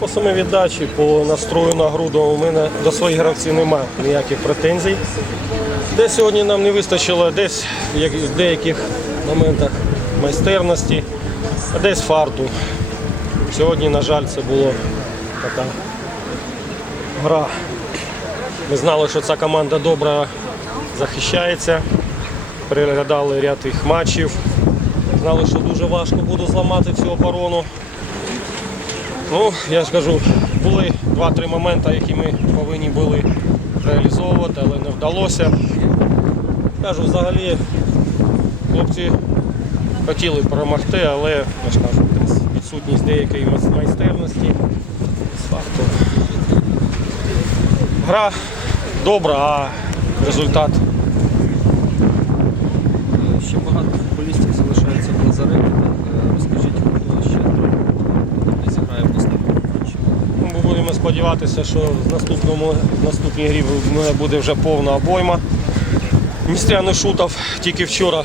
по самій віддачі, по настрою на гру до у мене до своїх гравців немає ніяких претензій. Десь сьогодні нам не вистачило, десь в як- в деяких моментах майстерності, а десь фарту. Сьогодні, на жаль, це була така гра. Ми знали, що ця команда добре захищається. Переглядали ряд їх матчів. Знали, що дуже важко буде зламати цю оборону. Ну, я ж кажу, були 2-3 моменти, які ми повинні були реалізовувати, але не вдалося. Кажу, взагалі хлопці хотіли перемогти, але я ж відсутність деякої майстерності. Факту. Гра добра, а результат Ще багато футболістів залишається в лазареті. Е, Розкажіть, хто ще не зіграє в наступному матчі. Ну, Ми будемо сподіватися, що в наступному в наступній грі буде вже повна обойма. Містряний Шутов тільки вчора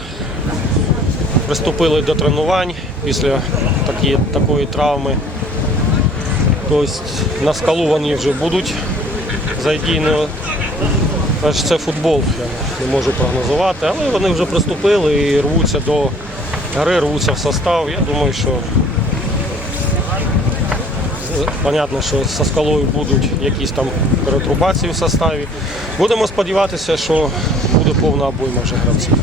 приступили до тренувань після такі, такої травми. Тобто на скалу вони вже будуть задійні. Аж це футбол, я не можу прогнозувати, але вони вже приступили і рвуться до гри, рвуться в состав. Я думаю, що Понятно, що зі скалою будуть якісь там перетрубації в составі. Будемо сподіватися, що буде повна обойма вже гравців.